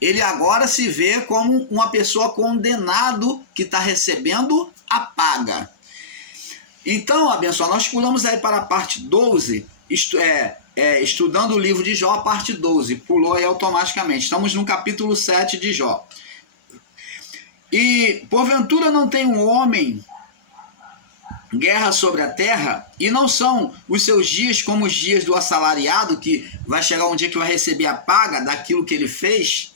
ele agora se vê como uma pessoa condenado que está recebendo a paga. Então, abençoado, nós pulamos aí para a parte 12, estudando o livro de Jó, a parte 12, pulou aí automaticamente. Estamos no capítulo 7 de Jó. E porventura não tem um homem guerra sobre a terra, e não são os seus dias como os dias do assalariado, que vai chegar um dia que vai receber a paga daquilo que ele fez?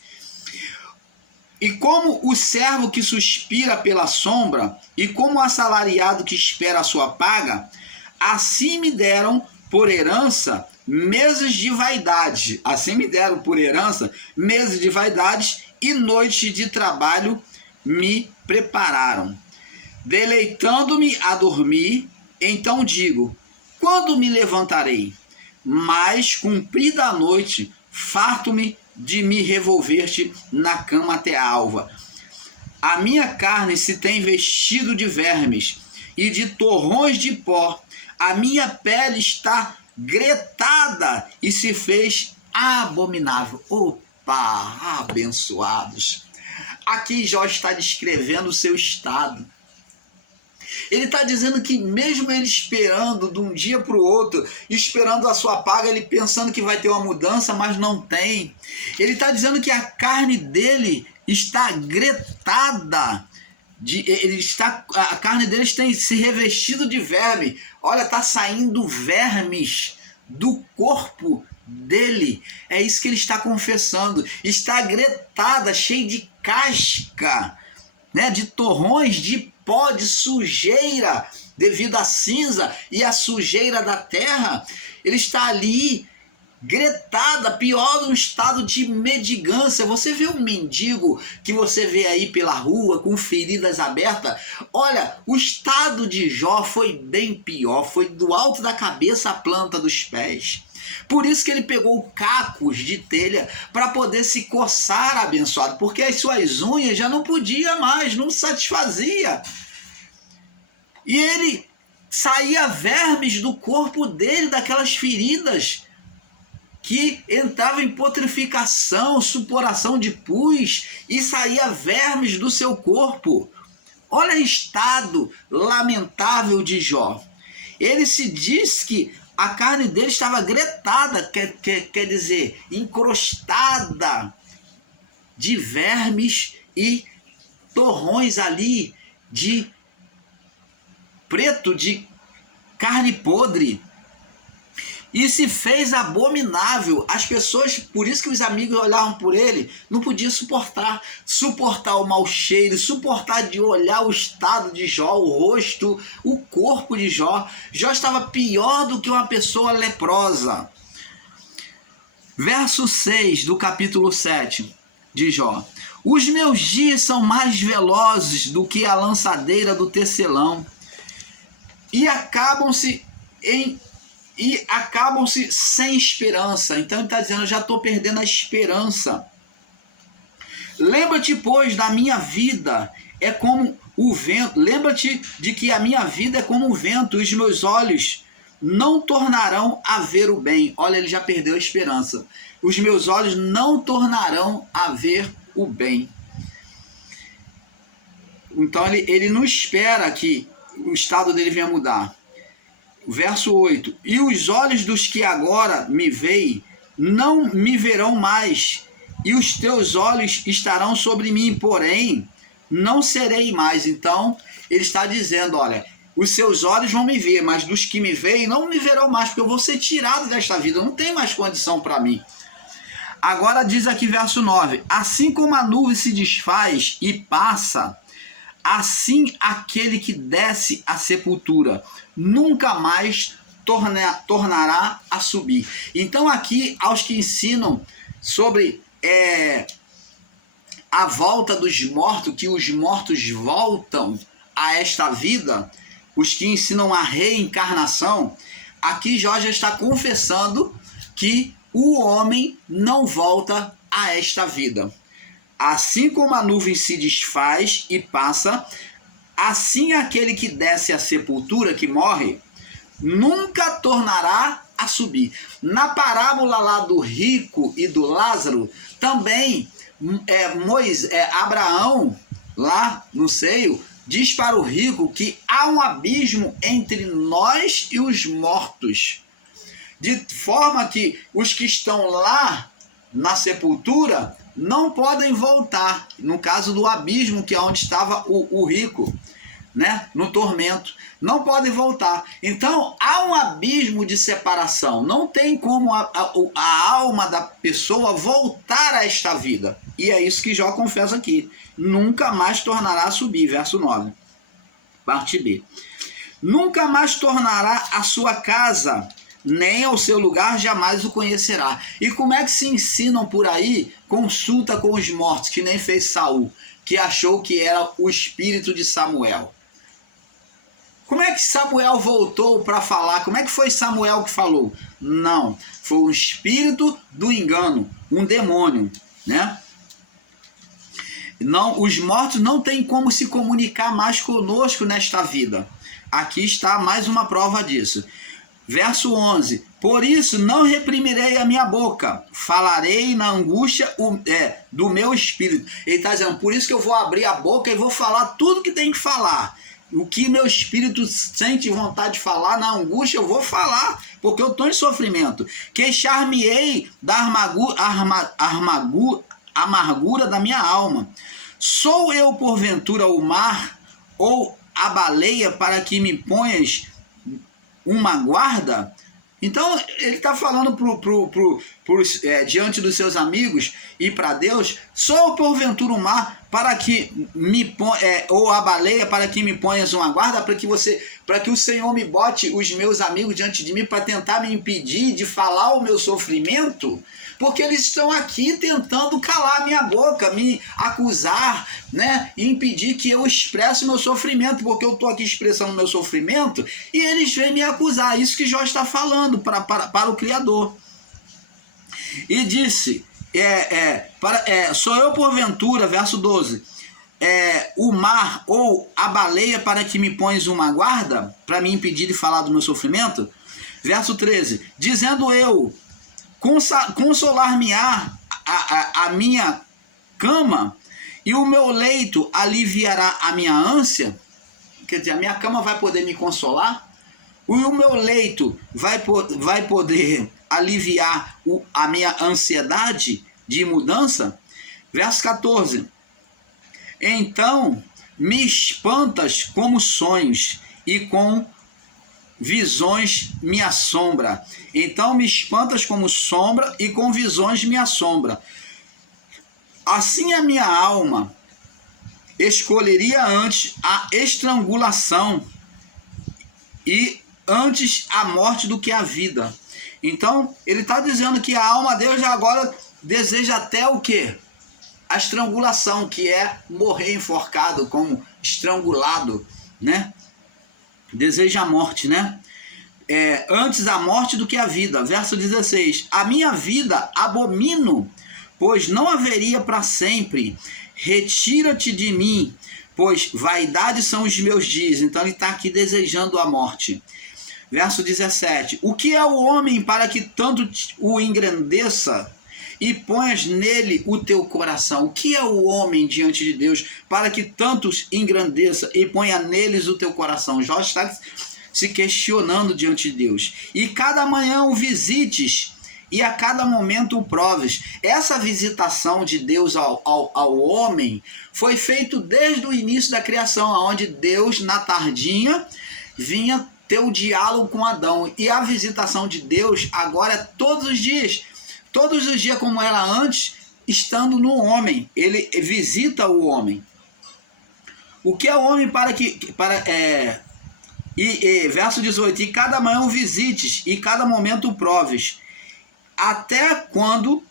E como o servo que suspira pela sombra, e como o assalariado que espera a sua paga, assim me deram por herança meses de vaidade. Assim me deram por herança meses de vaidade, e noites de trabalho me prepararam. Deleitando-me a dormir, então digo, quando me levantarei? Mas, cumprida a noite, farto-me de me revolver-te na cama até a alva. A minha carne se tem vestido de vermes e de torrões de pó. A minha pele está gretada e se fez abominável. Opa, abençoados. Aqui Jó está descrevendo o seu estado. Ele está dizendo que mesmo ele esperando de um dia para o outro, esperando a sua paga, ele pensando que vai ter uma mudança, mas não tem. Ele está dizendo que a carne dele está gretada. A carne dele tem se revestido de verme. Olha, está saindo vermes do corpo dele. É isso que ele está confessando. Está gretada, cheia de casca, né, de torrões de pó, de sujeira, devido à cinza e à sujeira da terra. Ele está ali gretada, pior, num estado de mendigância. Você vê um mendigo que você vê aí pela rua com feridas abertas? Olha, o estado de Jó foi bem pior, foi do alto da cabeça à planta dos pés. Por isso que ele pegou cacos de telha para poder se coçar, abençoado, porque as suas unhas já não podia mais, não satisfazia. E ele saía vermes do corpo dele, daquelas feridas que entravam em putrificação, supuração de pus, e saía vermes do seu corpo. Olha o estado lamentável de Jó. Ele se diz que a carne dele estava gretada, quer dizer, encrostada de vermes e torrões ali de preto, de carne podre. E se fez abominável. As pessoas, por isso que os amigos olhavam por ele, não podiam suportar o mau cheiro, suportar de olhar o estado de Jó, o rosto, o corpo de Jó. Jó estava pior do que uma pessoa leprosa. Verso 6 do capítulo 7 de Jó. Os meus dias são mais velozes do que a lançadeira do tecelão, e acabam-se sem esperança. Então ele está dizendo, eu já estou perdendo a esperança. Lembra-te, pois, da minha vida, é como o vento. Lembra-te de que a minha vida é como o vento, e os meus olhos não tornarão a ver o bem. Olha, ele já perdeu a esperança. Os meus olhos não tornarão a ver o bem. Então ele não espera que o estado dele venha mudar. Verso 8. E os olhos dos que agora me veem não me verão mais, e os teus olhos estarão sobre mim, porém não serei mais. Então ele está dizendo, olha, os seus olhos vão me ver, mas dos que me veem não me verão mais, porque eu vou ser tirado desta vida, eu não tenho mais condição para mim. Agora diz aqui verso 9. Assim como a nuvem se desfaz e passa, assim aquele que desce à sepultura nunca mais tornará a subir. Então aqui, aos que ensinam sobre a volta dos mortos, que os mortos voltam a esta vida, os que ensinam a reencarnação, aqui Jó já está confessando que o homem não volta a esta vida. Assim como a nuvem se desfaz e passa, assim aquele que desce à sepultura, que morre, nunca tornará a subir. Na parábola lá do rico e do Lázaro, também Abraão, lá no seio, diz para o rico que há um abismo entre nós e os mortos, de forma que os que estão lá na sepultura não podem voltar, no caso do abismo, que é onde estava o rico, né, no tormento, não podem voltar. Então há um abismo de separação, não tem como a alma da pessoa voltar a esta vida, e é isso que Jó confessa aqui: nunca mais tornará a subir, verso 9, parte B. Nunca mais tornará a sua casa, nem ao seu lugar jamais o conhecerá. E como é que se ensinam por aí? Consulta com os mortos, que nem fez Saul, que achou que era o espírito de Samuel. Como é que Samuel voltou para falar? Como é que foi Samuel que falou? Não, foi o espírito do engano, um demônio, né? Não, os mortos não têm como se comunicar mais conosco nesta vida. Aqui está mais uma prova disso. Verso 11: por isso não reprimirei a minha boca, falarei na angústia do meu espírito. Ele está dizendo, por isso que eu vou abrir a boca e vou falar tudo que tem que falar. O que meu espírito sente vontade de falar, na angústia eu vou falar, porque eu estou em sofrimento. Queixar-me-ei da amargura da minha alma. Sou eu porventura o mar ou a baleia para que me ponhas uma guarda? Então ele está falando diante dos seus amigos e para Deus: sou porventura o mar para que me ou a baleia para que me ponhas uma guarda, para que o Senhor me bote os meus amigos diante de mim para tentar me impedir de falar o meu sofrimento? Porque eles estão aqui tentando calar minha boca, me acusar, né? E impedir que eu expresse o meu sofrimento, porque eu estou aqui expressando o meu sofrimento e eles vêm me acusar. Isso que Jó está falando para o Criador. E disse, sou eu porventura, verso 12, o mar ou a baleia para que me pões uma guarda, para me impedir de falar do meu sofrimento? Verso 13, dizendo eu, consolar-me-á a minha cama, e o meu leito aliviará a minha ânsia. Quer dizer, a minha cama vai poder me consolar? E o meu leito vai poder aliviar a minha ansiedade de mudança? Verso 14. Então me espantas como sonhos, e com visões me assombra. Então me espantas como sombra, e com visões me assombra. Assim a minha alma escolheria antes a estrangulação e antes a morte do que a vida. Então ele está dizendo que a alma de Deus agora deseja até o quê? A estrangulação, que é morrer enforcado, como estrangulado, né? Deseja a morte, né? Antes a morte do que a vida. Verso 16. A minha vida abomino, pois não haveria para sempre. Retira-te de mim, pois vaidade são os meus dias. Então ele está aqui desejando a morte. Verso 17. O que é o homem para que tanto o engrandeça e ponhas nele o teu coração? O que é o homem diante de Deus para que tantos engrandeça e ponha neles o teu coração? Jó está se questionando diante de Deus. E cada manhã o visites, e a cada momento o proves. Essa visitação de Deus ao homem foi feita desde o início da criação, onde Deus, na tardinha, vinha ter o diálogo com Adão. E a visitação de Deus agora é todos os dias como era antes, estando no homem. Ele visita o homem. O que é o homem verso 18, e cada manhã o visites, e cada momento o proves. Até quando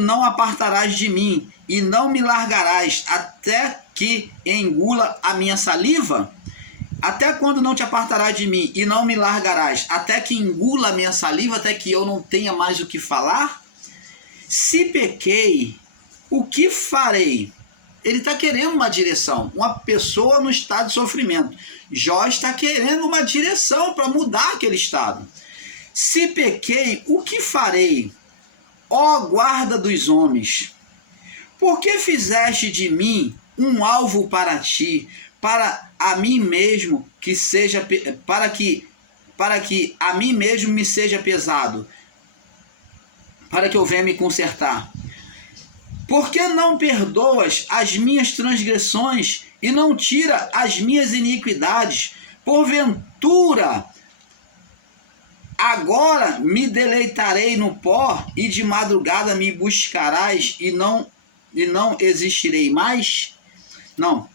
não apartarás de mim, e não me largarás, até que engula a minha saliva? Até quando não te apartarás de mim e não me largarás, até que engula a minha saliva, até que eu não tenha mais o que falar? Se pequei, o que farei? Ele está querendo uma direção, uma pessoa no estado de sofrimento. Jó está querendo uma direção para mudar aquele estado. Se pequei, o que farei? Ó guarda dos homens, por que fizeste de mim um alvo para ti, para a mim mesmo que seja para que a mim mesmo me seja pesado, para que eu venha me consertar? Por que não perdoas as minhas transgressões e não tira as minhas iniquidades? Porventura, agora me deleitarei no pó e de madrugada me buscarás e não existirei mais? Não.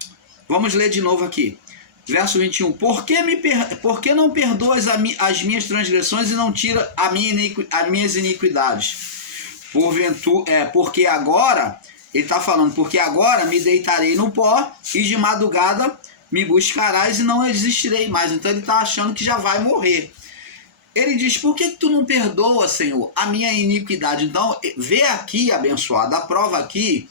Vamos ler de novo aqui. Verso 21. Por que não perdoas as minhas transgressões e não tira as minhas iniquidades? Porque agora, ele está falando, porque agora me deitarei no pó e de madrugada me buscarás e não existirei mais. Então ele está achando que já vai morrer. Ele diz, por que tu não perdoa, Senhor, a minha iniquidade? Então, vê aqui, abençoado, a prova aqui,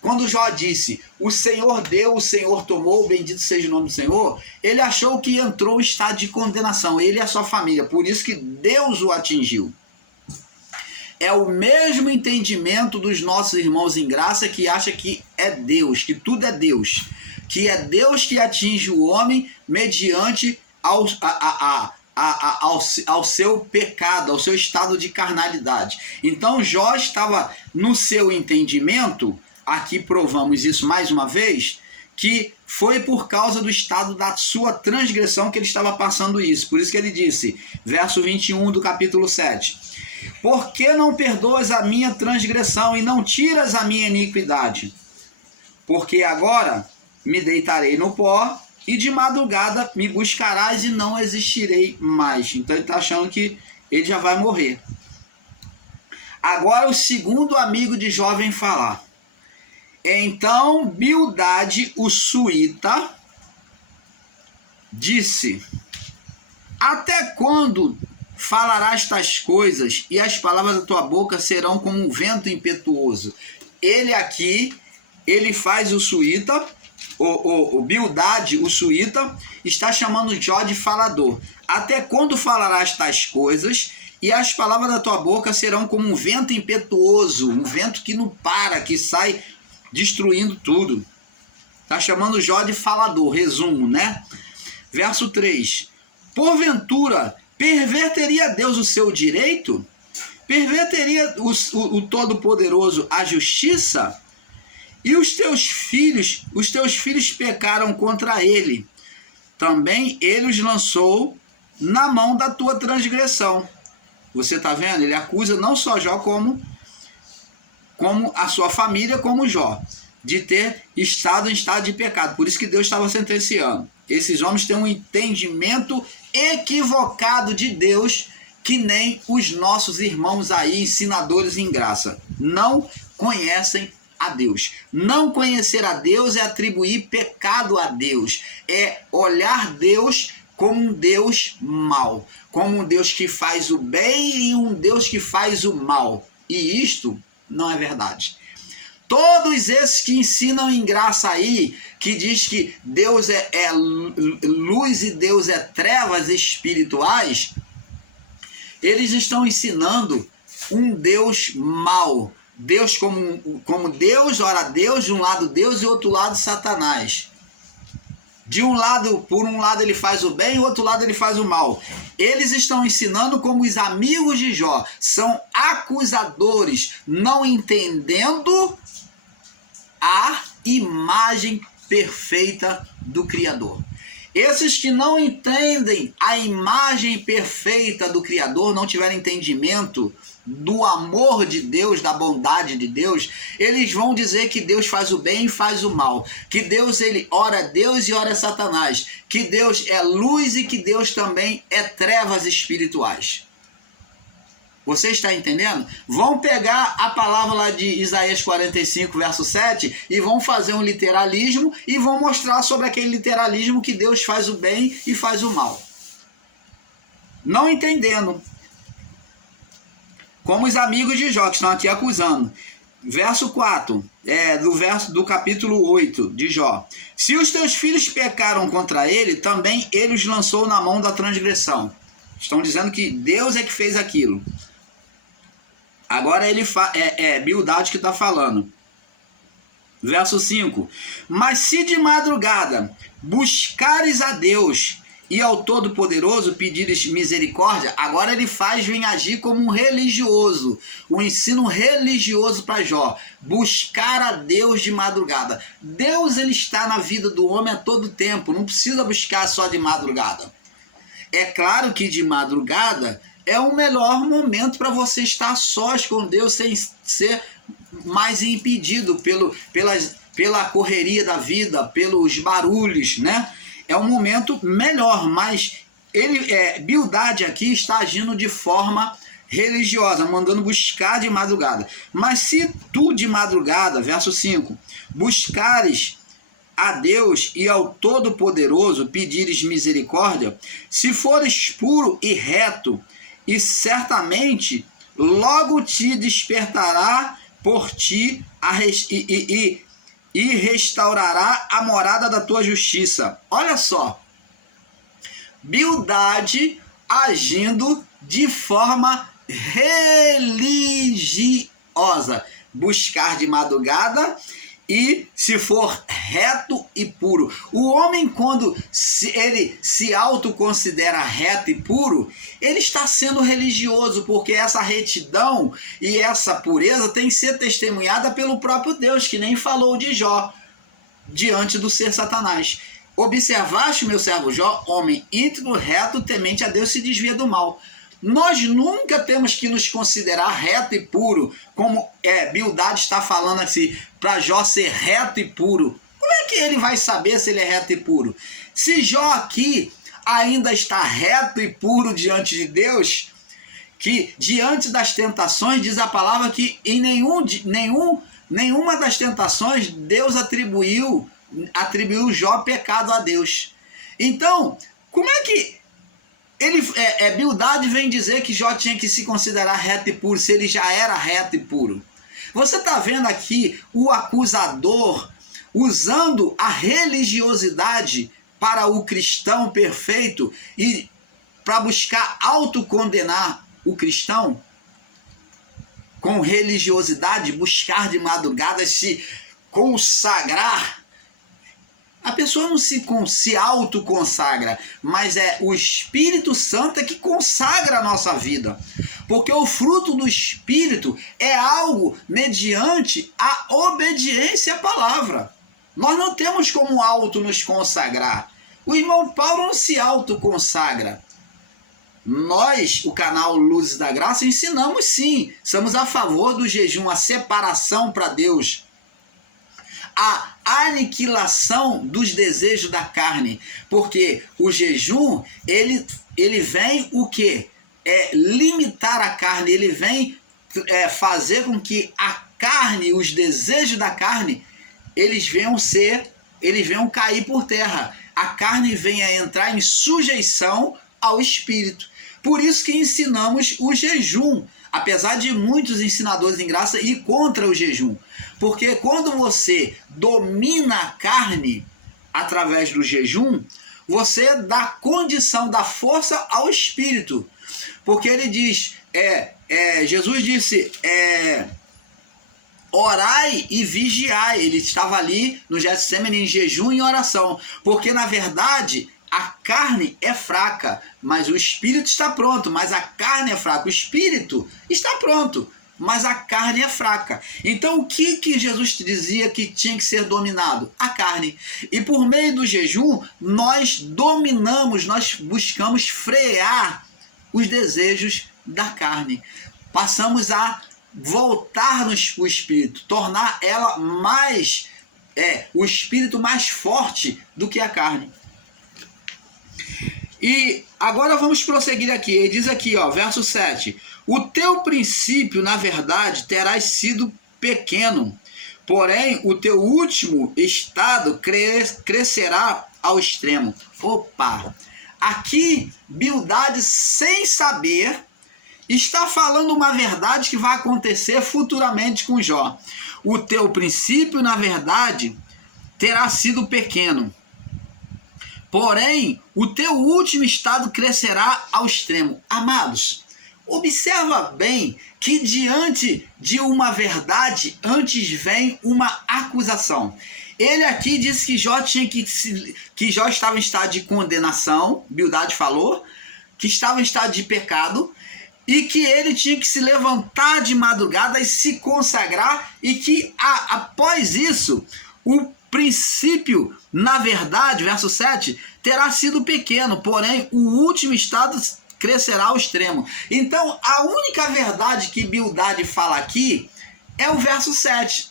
quando Jó disse, o Senhor deu, o Senhor tomou, bendito seja o nome do Senhor, ele achou que entrou em estado de condenação, ele e a sua família, por isso que Deus o atingiu. É o mesmo entendimento dos nossos irmãos em graça que acha que é Deus, que tudo é Deus, que é Deus que atinge o homem mediante ao seu pecado, ao seu estado de carnalidade. Então Jó estava no seu entendimento, aqui provamos isso mais uma vez, que foi por causa do estado da sua transgressão que ele estava passando isso. Por isso que ele disse, verso 21 do capítulo 7, por que não perdoas a minha transgressão e não tiras a minha iniquidade? Porque agora me deitarei no pó e de madrugada me buscarás e não existirei mais. Então ele está achando que ele já vai morrer. Agora o segundo amigo de Jó vem falar. Então Bildade, o suíta, disse, até quando falarás tais coisas e as palavras da tua boca serão como um vento impetuoso? Ele aqui, ele faz o suíta, o Bildade, o suíta, está chamando Jó de falador. Até quando falarás tais coisas e as palavras da tua boca serão como um vento impetuoso, um vento que não para, que sai destruindo tudo. Está chamando Jó de falador, resumo, né? Verso 3. Porventura, perverteria Deus o seu direito? Perverteria o Todo-Poderoso a justiça? E os teus filhos pecaram contra ele. Também ele os lançou na mão da tua transgressão. Você está vendo? Ele acusa não só Jó, como a sua família, como Jó, de ter estado em estado de pecado. Por isso que Deus estava sentenciando. Esses homens têm um entendimento equivocado de Deus, que nem os nossos irmãos aí, ensinadores em graça. Não conhecem a Deus. Não conhecer a Deus é atribuir pecado a Deus. É olhar Deus como um Deus mau. Como um Deus que faz o bem e um Deus que faz o mal. E isto não é verdade. Todos esses que ensinam em graça aí, que diz que Deus é luz e Deus é trevas espirituais, eles estão ensinando um Deus mau. Deus como Deus, ora Deus, de um lado Deus e outro lado Satanás. Por um lado ele faz o bem, e outro lado ele faz o mal. Eles estão ensinando como os amigos de Jó, são acusadores, não entendendo a imagem perfeita do Criador. Esses que não entendem a imagem perfeita do Criador, não tiverem entendimento do amor de Deus, da bondade de Deus, eles vão dizer que Deus faz o bem e faz o mal, que Deus, ele ora Deus e ora Satanás, que Deus é luz e que Deus também é trevas espirituais. Você está entendendo? Vão pegar a palavra lá de Isaías 45, verso 7, e vão fazer um literalismo e vão mostrar sobre aquele literalismo que Deus faz o bem e faz o mal. Não entendendo. Como os amigos de Jó que estão aqui acusando. Verso 4, do capítulo 8 de Jó. Se os teus filhos pecaram contra ele, também ele os lançou na mão da transgressão. Estão dizendo que Deus é que fez aquilo. Agora ele Bildade que está falando. Verso 5. Mas se de madrugada buscares a Deus e ao Todo-Poderoso pedires misericórdia, agora ele vem agir como um religioso, um ensino religioso para Jó. Buscar a Deus de madrugada. Deus, ele está na vida do homem a todo tempo, não precisa buscar só de madrugada. É claro que de madrugada é o melhor momento para você estar sós com Deus, sem ser mais impedido pela correria da vida, pelos barulhos, né? É um momento melhor, mas Bildade aqui está agindo de forma religiosa, mandando buscar de madrugada. Mas se tu de madrugada, verso 5, buscares a Deus e ao Todo-Poderoso pedires misericórdia, se fores puro e reto, e certamente logo te despertará por ti e restaurará a morada da tua justiça. Olha só, Bildade agindo de forma religiosa, buscar de madrugada e se for reto e puro. O homem, quando ele se autoconsidera reto e puro, ele está sendo religioso, porque essa retidão e essa pureza tem que ser testemunhada pelo próprio Deus, que nem falou de Jó diante do ser Satanás. Observaste, meu servo Jó, homem íntegro, reto, temente a Deus, se desvia do mal. Nós nunca temos que nos considerar reto e puro, como Bildade está falando assim, para Jó ser reto e puro. Como é que ele vai saber se ele é reto e puro? Se Jó aqui ainda está reto e puro diante de Deus, que diante das tentações, diz a palavra que em nenhuma das tentações Deus atribuiu Jó pecado a Deus. Então, como é que Bildade vem dizer que Jó tinha que se considerar reto e puro, se ele já era reto e puro? Você está vendo aqui o acusador usando a religiosidade para o cristão perfeito e para buscar autocondenar o cristão? Com religiosidade, buscar de madrugada, se consagrar. A pessoa não se autoconsagra, mas é o Espírito Santo que consagra a nossa vida. Porque o fruto do Espírito é algo mediante a obediência à palavra. Nós não temos como nos consagrar. O irmão Paulo não se autoconsagra. Nós, o canal Luzes da Graça, ensinamos sim. Somos a favor do jejum, a separação para Deus, a aniquilação dos desejos da carne, porque o jejum ele vem o quê? Limitar a carne, ele vem fazer com que a carne, os desejos da carne, eles venham cair por terra. A carne venha entrar em sujeição ao espírito. Por isso que ensinamos o jejum, apesar de muitos ensinadores em graça ir contra o jejum. Porque quando você domina a carne através do jejum, você dá condição, dá força ao espírito. Porque ele diz, Jesus disse, orai e vigiai. Ele estava ali no Getsemane em jejum e oração. Porque na verdade a carne é fraca, mas o espírito está pronto. Mas a carne é fraca. O espírito está pronto, mas a carne é fraca. Então o que Jesus dizia que tinha que ser dominado? A carne. E por meio do jejum, nós dominamos, nós buscamos frear os desejos da carne. Passamos a voltar no espírito, tornar ela o espírito mais forte do que a carne. E agora vamos prosseguir aqui. Ele diz aqui, verso 7. O teu princípio, na verdade, terás sido pequeno, porém o teu último estado crescerá ao extremo. Opa! Aqui, Bildade, sem saber, está falando uma verdade que vai acontecer futuramente com Jó. O teu princípio, na verdade, terá sido pequeno, porém o teu último estado crescerá ao extremo. Amados, observa bem que diante de uma verdade, antes vem uma acusação. Ele aqui disse que Jó estava em estado de condenação, Bildade falou, que estava em estado de pecado, e que ele tinha que se levantar de madrugada e se consagrar, e que após isso, o princípio, na verdade, verso 7, terá sido pequeno, porém o último estado crescerá ao extremo. Então, a única verdade que Bildade fala aqui é o verso 7.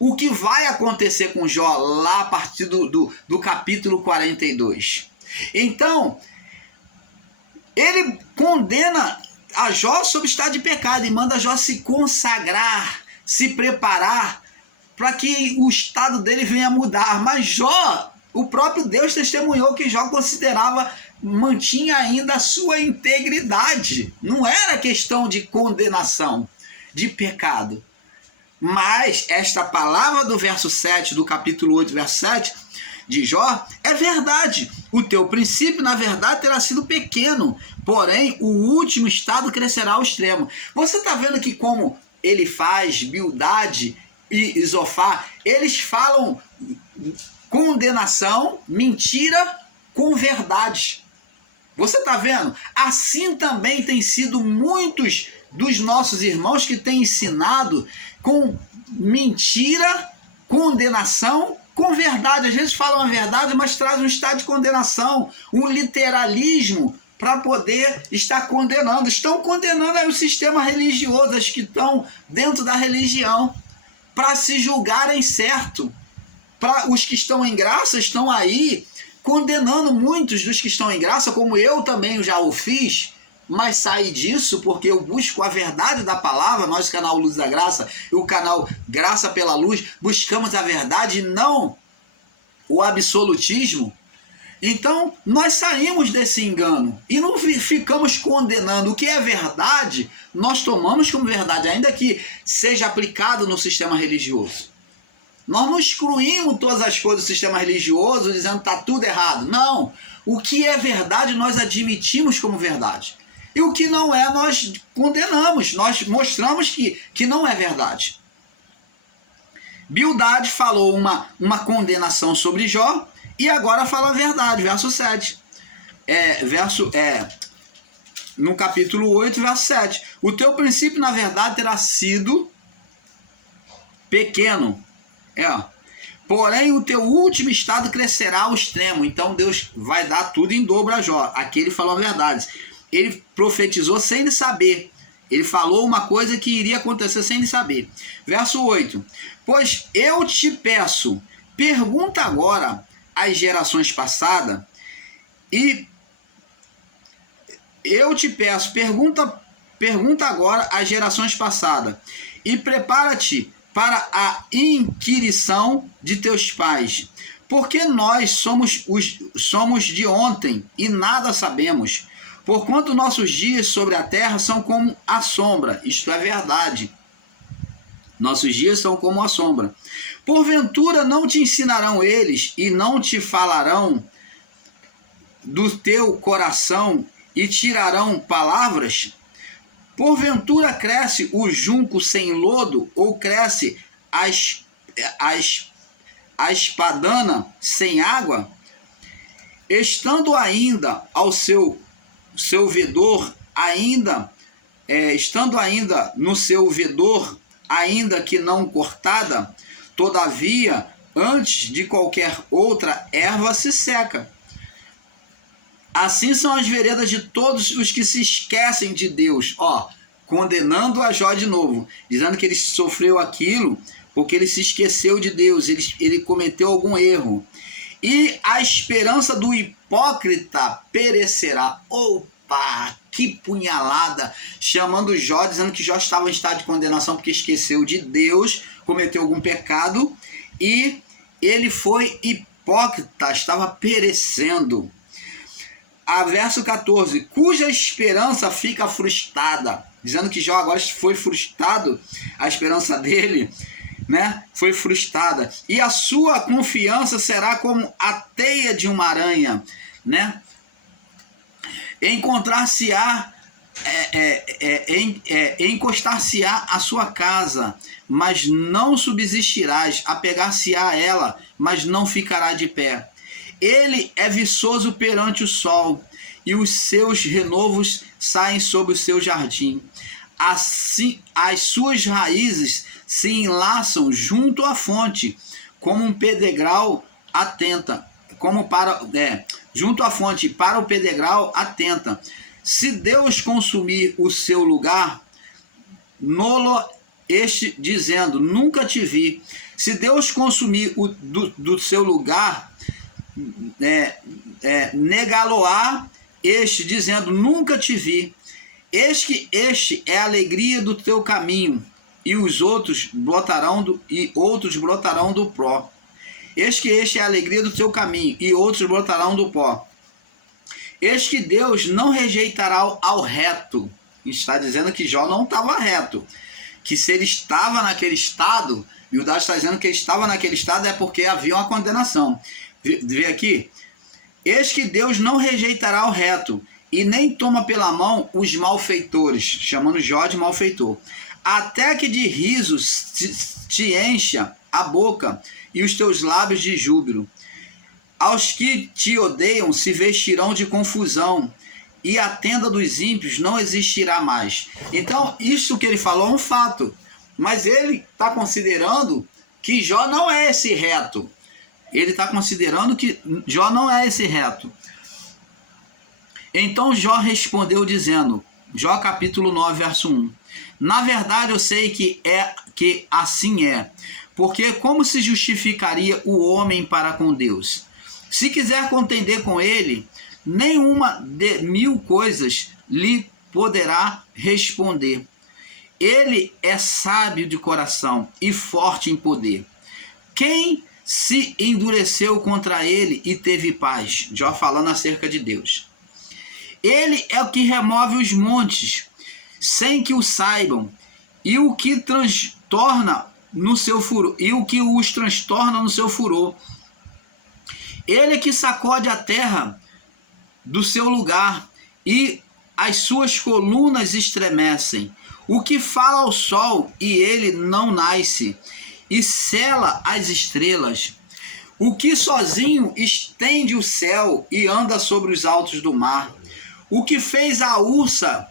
O que vai acontecer com Jó lá a partir do capítulo 42. Então, ele condena a Jó sobre estado de pecado e manda Jó se consagrar, se preparar para que o estado dele venha a mudar. Mas Jó, o próprio Deus testemunhou que Jó mantinha ainda a sua integridade. Não era questão de condenação, de pecado. Mas esta palavra do verso 7, do capítulo 8, verso 7 de Jó, é verdade. O teu princípio, na verdade, terá sido pequeno, porém o último estado crescerá ao extremo. Você está vendo que como ele faz, Bildade e Zofar, eles falam condenação, mentira com verdade. Você está vendo? Assim também tem sido muitos dos nossos irmãos que têm ensinado com mentira, condenação, com verdade. Às vezes falam a verdade, mas trazem um estado de condenação, um literalismo para poder estar condenando. Estão condenando aí o sistema religioso, as que estão dentro da religião, para se julgarem certo. Para os que estão em graça, estão aí condenando muitos dos que estão em graça, como eu também já o fiz, mas saí disso porque eu busco a verdade da palavra. Nós, canal Luz da Graça e o canal Graça pela Luz, buscamos a verdade e não o absolutismo. Então, nós saímos desse engano e não ficamos condenando. O que é verdade, nós tomamos como verdade, ainda que seja aplicado no sistema religioso. Nós não excluímos todas as coisas do sistema religioso dizendo que está tudo errado. Não. O que é verdade, nós admitimos como verdade. E o que não é, nós condenamos. Nós mostramos que não é verdade. Bildade falou uma condenação sobre Jó e agora fala a verdade. Verso 7. No capítulo 8, verso 7. O teu princípio, na verdade, terá sido pequeno. Porém o teu último estado crescerá ao extremo. Então Deus vai dar tudo em dobro a Jó. Aqui ele falou a verdade. Ele profetizou sem ele saber. Ele falou uma coisa que iria acontecer sem ele saber. Verso 8. Pois eu te peço, pergunta agora às gerações passadas, e eu te peço, pergunta agora às gerações passadas, e prepara-te para a inquirição de teus pais, porque nós somos de ontem e nada sabemos, porquanto nossos dias sobre a terra são como a sombra. Isto é verdade. Nossos dias são como a sombra. Porventura não te ensinarão eles e não te falarão do teu coração e tirarão palavras? Porventura cresce o junco sem lodo, ou cresce a espadana sem água? Estando ainda ao seu vedor, estando ainda no seu vedor, ainda que não cortada, todavia, antes de qualquer outra erva se seca. Assim são as veredas de todos os que se esquecem de Deus. Condenando a Jó de novo, dizendo que ele sofreu aquilo porque ele se esqueceu de Deus, ele cometeu algum erro. E a esperança do hipócrita perecerá. Opa, que punhalada! Chamando Jó, dizendo que Jó estava em estado de condenação porque esqueceu de Deus, cometeu algum pecado e ele foi hipócrita, estava perecendo. A verso 14, cuja esperança fica frustrada, dizendo que Jó agora foi frustrado, a esperança dele, né, foi frustrada. E a sua confiança será como a teia de uma aranha, né? Encontrar-se-á, encostar-se-á a sua casa, mas não subsistirás, apegar-se-á a ela, mas não ficará de pé. Ele é viçoso perante o sol, e os seus renovos saem sobre o seu jardim. Assim, as suas raízes se enlaçam junto à fonte, como um pedregal atenta, junto à fonte, para o pedregal atenta. Se Deus consumir o seu lugar, nolo este dizendo, nunca te vi. Se Deus consumir do seu lugar, negá-lo-á este dizendo, nunca te vi. Eis que este é a alegria do teu caminho, e outros brotarão do pó. Eis que este é a alegria do teu caminho, e outros brotarão do pó. Eis que Deus não rejeitará ao reto. Está dizendo que Jó não estava reto. Que se ele estava naquele estado, Bildade está dizendo que ele estava naquele estado é porque havia uma condenação. Vê aqui. Eis que Deus não rejeitará o reto, e nem toma pela mão os malfeitores, chamando Jó de malfeitor, até que de risos te encha a boca e os teus lábios de júbilo. Aos que te odeiam se vestirão de confusão, e a tenda dos ímpios não existirá mais. Então, isso que ele falou é um fato, mas ele está considerando que Jó não é esse reto. Ele está considerando que Jó não é esse reto. Então Jó respondeu dizendo, Jó capítulo 9, verso 1. Na verdade eu sei que assim é, porque como se justificaria o homem para com Deus? Se quiser contender com ele, nenhuma de 1000 coisas lhe poderá responder. Ele é sábio de coração e forte em poder. Quem se endureceu contra ele e teve paz? Jó falando acerca de Deus. Ele é o que remove os montes, sem que o saibam, e o que transtorna no seu furor, e o que os transtorna no seu furor. Ele é que sacode a terra do seu lugar, e as suas colunas estremecem. O que fala ao sol, e ele não nasce, e sela as estrelas. O que sozinho estende o céu e anda sobre os altos do mar. O que fez a Ursa,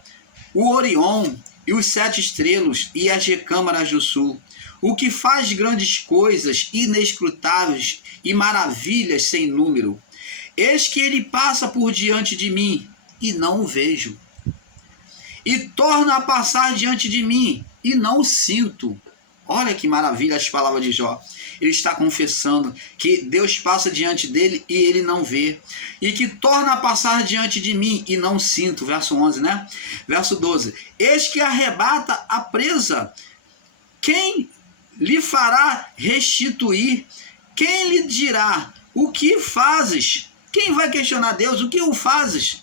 o Orion e os 7 estrelas e as recâmaras do sul. O que faz grandes coisas inescrutáveis e maravilhas sem número. Eis que ele passa por diante de mim e não o vejo. E torna a passar diante de mim e não o sinto. Olha que maravilha as palavras de Jó. Ele está confessando que Deus passa diante dele e ele não vê. E que torna a passar diante de mim e não sinto. Verso 11, né? Verso 12. Eis que arrebata a presa. Quem lhe fará restituir? Quem lhe dirá, o que fazes? Quem vai questionar Deus? O que o fazes?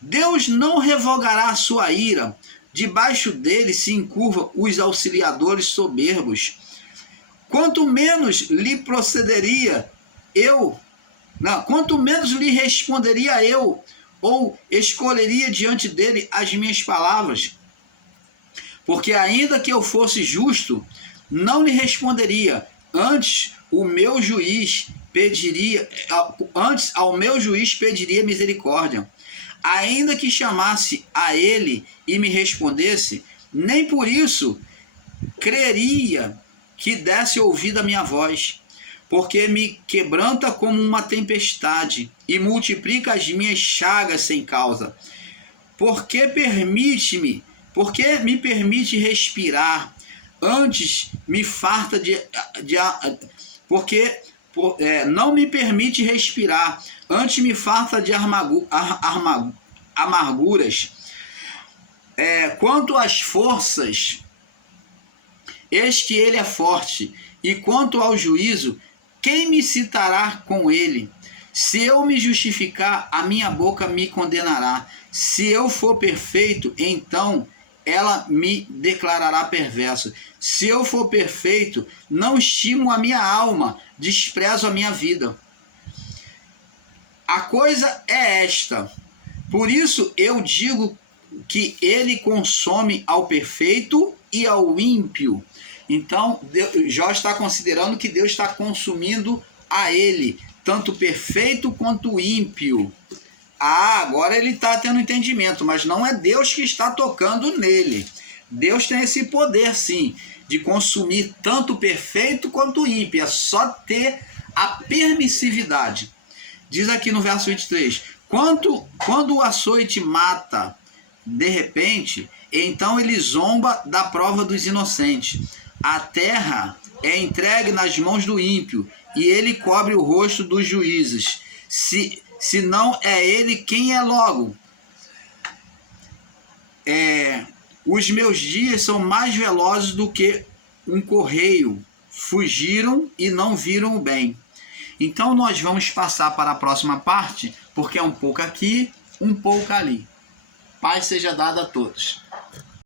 Deus não revogará a sua ira. Debaixo dele se encurvam os auxiliadores soberbos. Quanto menos lhe quanto menos lhe responderia eu, ou escolheria diante dele as minhas palavras. Porque ainda que eu fosse justo, não lhe responderia, antes ao meu juiz pediria misericórdia. Ainda que chamasse a ele e me respondesse, nem por isso creria que desse ouvido à minha voz, porque me quebranta como uma tempestade e multiplica as minhas chagas sem causa. Porque me permite respirar, antes me farta não me permite respirar, antes me farta de amarguras. Quanto às forças, eis que ele é forte, e quanto ao juízo, quem me citará com ele? Se eu me justificar, a minha boca me condenará. Se eu for perfeito, então ela me declarará perverso. Se eu for perfeito, não estimo a minha alma, desprezo a minha vida. A coisa é esta. Por isso eu digo que ele consome ao perfeito e ao ímpio. Então, Jó está considerando que Deus está consumindo a ele, tanto perfeito quanto ímpio. Agora ele está tendo entendimento, mas não é Deus que está tocando nele. Deus tem esse poder, sim, de consumir tanto o perfeito quanto o ímpio. É só ter a permissividade. Diz aqui no verso 23, quando o açoite mata de repente, então ele zomba da prova dos inocentes. A terra é entregue nas mãos do ímpio, e ele cobre o rosto dos juízes. Se não é ele, quem é logo? Os meus dias são mais velozes do que um correio. Fugiram e não viram o bem. Então nós vamos passar para a próxima parte, porque é um pouco aqui, um pouco ali. Paz seja dada a todos.